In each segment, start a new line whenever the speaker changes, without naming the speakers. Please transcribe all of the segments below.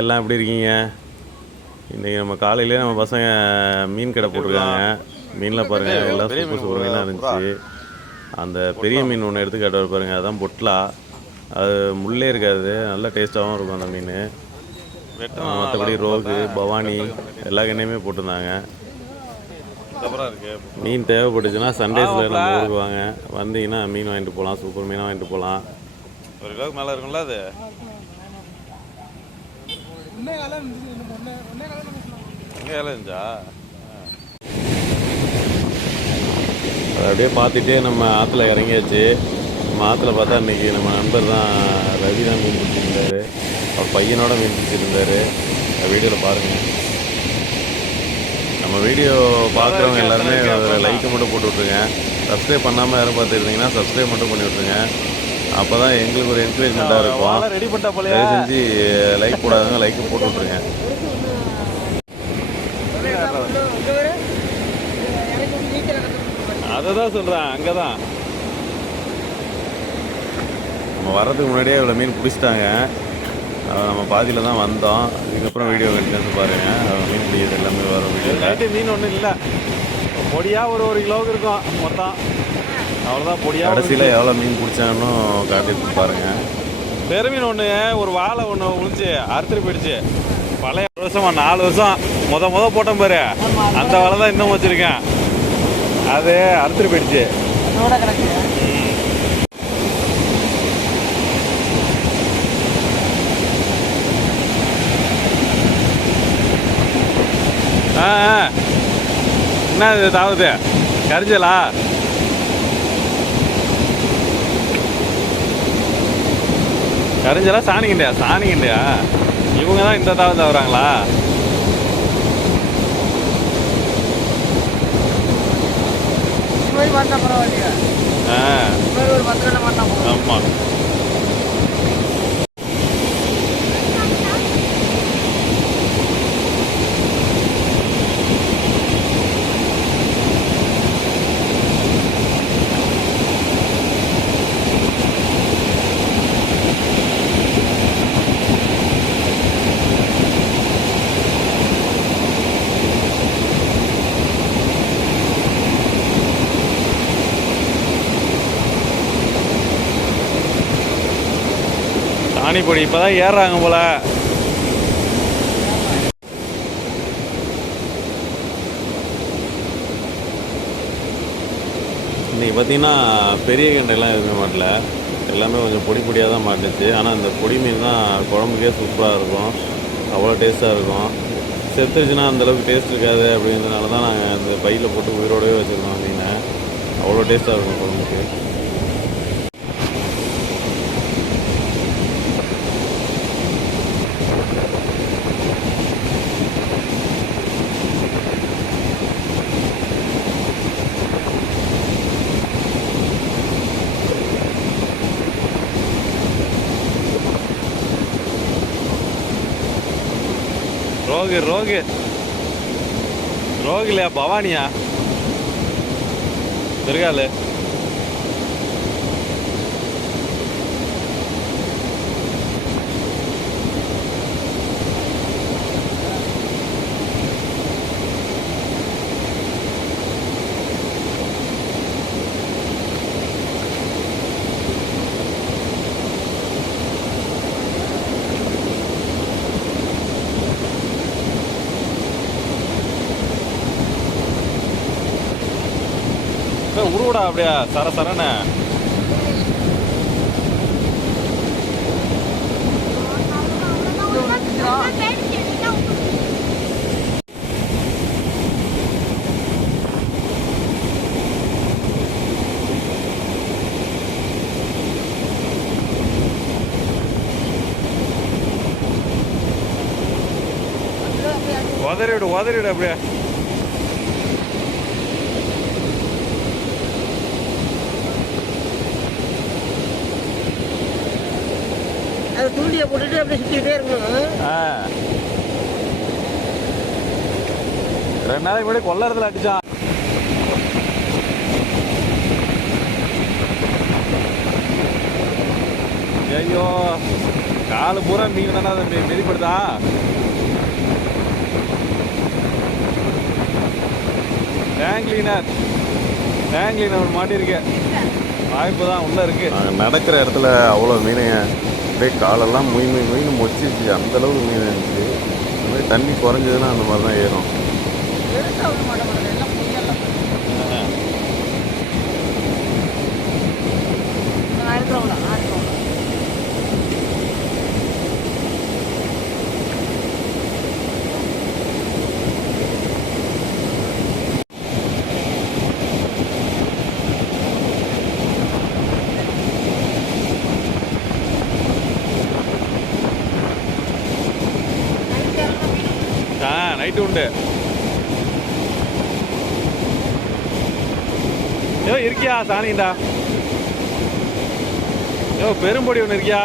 எல்லாம் எப்படி இருக்கீங்க? இன்றைக்கி நம்ம காலையிலே நம்ம பசங்க மீன் கடை போட்டிருக்காங்க. மீனில் பாருங்கள் எல்லாம் சூப்பர் சூப்பர் மீனாக. இருந்துச்சு. அந்த பெரிய மீன் ஒன்று எடுத்து காட்டுவார் பாருங்க அதான் பொட்லா. அது முள்ளே இருக்காது நல்ல டேஸ்ட்டாகவும் இருக்கும் அந்த மீன். மற்றபடி ரோகு பவானி எல்லா எண்ணெயுமே போட்டிருந்தாங்க. மீன் தேவைப்பட்டுச்சுன்னா சண்டேஸில் நம்ம ஊருக்கு வாங்க. வந்தீங்கன்னா மீன் வாங்கிட்டு போகலாம் சூப்பர் மீனாக வாங்கிட்டு போகலாம்
ஒரு கிலோவுக்கு மேலே இருக்கும்ல அது? இருந்துச்சா
அப்படியே பார்த்துட்டே நம்ம ஆற்றுல இறங்கியாச்சு. நம்ம ஆற்றுல பார்த்தா இன்னைக்கு நம்ம நண்பர் தான் ரவி தான் மீன் பிடிச்சிருந்தாரு. அவர் பையனோட மீன் பிடிச்சிருந்தாரு. வீடியோவில் பாருங்கள் நம்ம வீடியோ பார்க்குறவங்க எல்லாருமே ஒரு லைக்கை மட்டும் போட்டு விட்ருங்க சப்ஸ்கிரைப் பண்ணாமல் யாரும் பார்த்துருந்தீங்கன்னா சப்ஸ்கிரைப் மட்டும் பண்ணி விட்ருங்க அப்போ தான் எங்களுக்கு ஒரு என்கரேஜ்மெண்ட்டாக இருக்கும்.
ரெடி பண்ணிட்டா
தயவு செஞ்சு லைக் போடாதவங்க லைக் போட்டு விட்ருங்க
அதை தான் சொல்கிறேன் அங்கே தான்
நம்ம வர்றதுக்கு முன்னாடியே இவ்வளோ மீன் பிடிச்சிட்டாங்க. நம்ம பாதியில் தான் வந்தோம். இதுக்கப்புறம் வீடியோ கண்டினியூஸ் பாருங்கள் மீன் பிடிக்கிறது எல்லாமே வரும்
நைட்டு மீன் ஒன்றும் இல்லை. பொடியாக ஒரு ஒரு கிலோவுக்கு இருக்கும் மொத்தம். அவ்வளோதான் பொடியாக
கடைசியில் எவ்வளோ மீன் பிடிச்சாங்கன்னு காட்டிட்டு பாருங்கள்
பெருமீன் ஒன்று ஒரு வாழை ஒன்று உழிச்சு அறுத்துட்டு போயிடுச்சு. பழைய வருஷமா நாலு வருஷம் முத முத போட்டேன் பாரு. அந்த வலை தான் இன்னும் வச்சிருக்கேன். அது அறுத்துட்டு போயிடுச்சு. ஆ ஆ. என்ன இது தாவது? கரிஞ்சலா? கரிஞ்சலா சாணிக்கிண்டியா? சாணிக்கிண்டியா? இவங்க தான் இந்த தாவது தவறாங்களா ஆ. ஆமாம் பானிபூரி பொடி இப்போதான் ஏறுறாங்க போல.
இன்றைக்கி பார்த்தீங்கன்னா பெரிய கண்டைலாம் எதுவுமே மாட்டல. எல்லாமே கொஞ்சம் பொடி பொடியாக தான் மாட்டுச்சு. ஆனால் இந்த பொடி மீன் தான் குழம்புக்கே சூப்பராக இருக்கும். அவ்வளோ டேஸ்ட்டாக இருக்கும். செத்துருச்சுன்னா அந்தளவுக்கு டேஸ்ட் இருக்காது அப்படிங்கிறதுனால தான் நாங்கள் இந்த பையில் போட்டு உயிரோடவே வச்சுருக்கோம் மீனை. அவ்வளோ டேஸ்ட்டாக இருக்கும் குழம்புக்கு.
ரோகு ரோகு. ரோகு இல்லையா பவானியா? துர்காலு. அப்படியே உருவடா அப்படியே சர சரன்னு. உதறிடு உதறிடு அப்படியே.
தூண்டியை போட்டுட்டு அப்படியே சுற்றிக்கிட்டே இருக்கணும்.
ஆ. ரெண்டு நாளைக்கு முன்னாடி கொல்லறதுல அடிச்சான். ஐயோ காலு பூரா மீன் தானே அதை மெதிப்படுதா டேங்க் கிளீனர் டேங்க் கிளீனர் மாட்டிருக்கு வாய்ப்பு தான் உள்ள இருக்கு.
நாங்கள் நடக்கிற இடத்துல அவ்வளோ மீனுங்க அப்படியே காலெல்லாம் மொய் மொய் மொய்னு மொச்சிருச்சு. அந்த அளவுக்கு மீன் இருந்துச்சு இந்த மாதிரி தண்ணி குறைஞ்சதுன்னா அந்த மாதிரி தான் ஏறும்.
பெருசாக
நைட்டு உண்டு. ஏ இருக்கியா சாணிண்டா ஏ பெரும்பொடி ஒன்று இருக்கியா?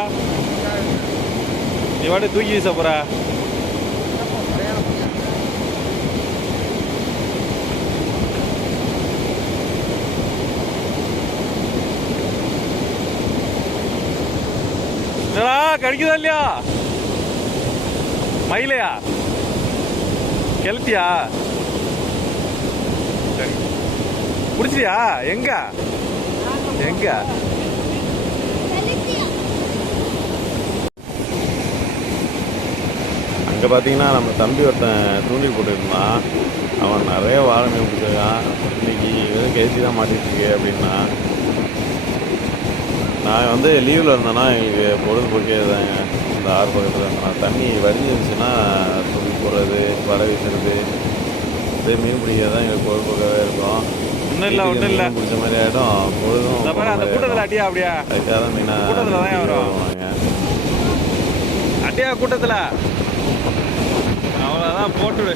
நீ வாட்டி தூக்கி வீச போற. கிடைக்குதா இல்லையா? மயிலையா? கெளுத்தியா சரி. பிடிச்சியா எங்க? எங்க?
அங்கே பார்த்தீங்கன்னா நம்ம தம்பி ஒருத்தன் தூண்டில் போட்டுருந்தான் அவன் நிறைய வாழை மீன் பிடிச்சிருக்கான் இன்னைக்கு வெறும் கேசி தான் மாட்டிட்டு அப்படின்னா. நான் வந்து லீவில் இருந்தேன்னா எங்களுக்கு பொழுதுபோக்கே தாங்க இந்த ஆறு பக்கத்தில். இருந்தேன் தண்ணி வரிஞ்சு இருந்துச்சுன்னா போடுறது வலை வீசுறது இதே மீன் பிடிக்கிறது தான் எங்களுக்கு பொழுதுபோக்காகவே இருக்கும்
ஒண்ணும் இல்ல, ஒண்ணும் இல்ல.
பிடிச்ச மாதிரி ஆகிடும் பொழுதும்
அந்த கூட்டத்தில்
ஆயிடும்.
அடியா அப்படியா
அதுக்காக தான் மீனா
கூட்டத்துல தான் வரும். அடியா கூட்டத்தில் அவ்வளோதான் போட்டுடு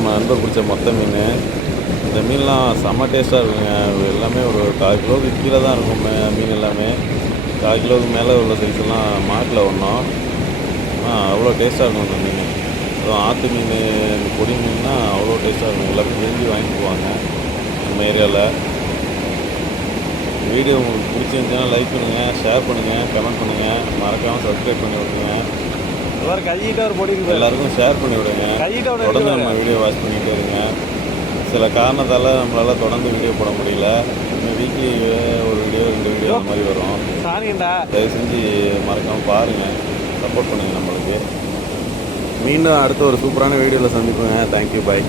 நம்ம நண்பர் பிடிச்ச மொத்த மீன். இந்த மீன்லாம் செம்ம டேஸ்ட்டாக இருக்குங்க. எல்லாமே ஒரு கால் கிலோவுக்கு கீழே தான் இருக்கும் மீன் எல்லாமே. கால் கிலோவுக்கு மேலே உள்ள சைஸ்லாம் மாட்டில் ஒன்றும் ஆனால் அவ்வளோ டேஸ்ட்டாக இருக்கும் அந்த மீன். அதுவும் ஆற்று மீன் இந்த பொடி மீன்னா அவ்வளோ டேஸ்ட்டாக இருக்கும். எல்லாரும் விரும்பி வாங்கிக்குவாங்க நம்ம ஏரியாவில் வீடியோ உங்களுக்கு பிடிச்சிருந்துச்சுன்னா லைக் பண்ணுங்கள் ஷேர் பண்ணுங்கள் கமெண்ட் பண்ணுங்கள் மறக்காமல் சப்ஸ்கிரைப் பண்ணி விட்டுருங்க.
எல்லாரும் கையிட்ட ஒரு பொடி
எல்லாருக்கும் ஷேர் பண்ணி விடுங்க.
கையிட்ட
தொடர்ந்து நம்ம வீடியோ வாட்ச் பண்ணிகிட்டே இருங்க. சில காரணத்தால் நம்மளால் தொடர்ந்து வீடியோ போட முடியல. இன்னும் வீக்லி ஒரு வீடியோ ரெண்டு வீடியோ அந்த மாதிரி வரும்.
சாணிண்டா
தயவு செஞ்சு மறக்காமல் பாருங்கள் சப்போர்ட் பண்ணுங்கள் நம்மளுக்கு. மீண்டும் அடுத்த ஒரு சூப்பரான வீடியோவில் சந்திப்போங்க. Thank you bye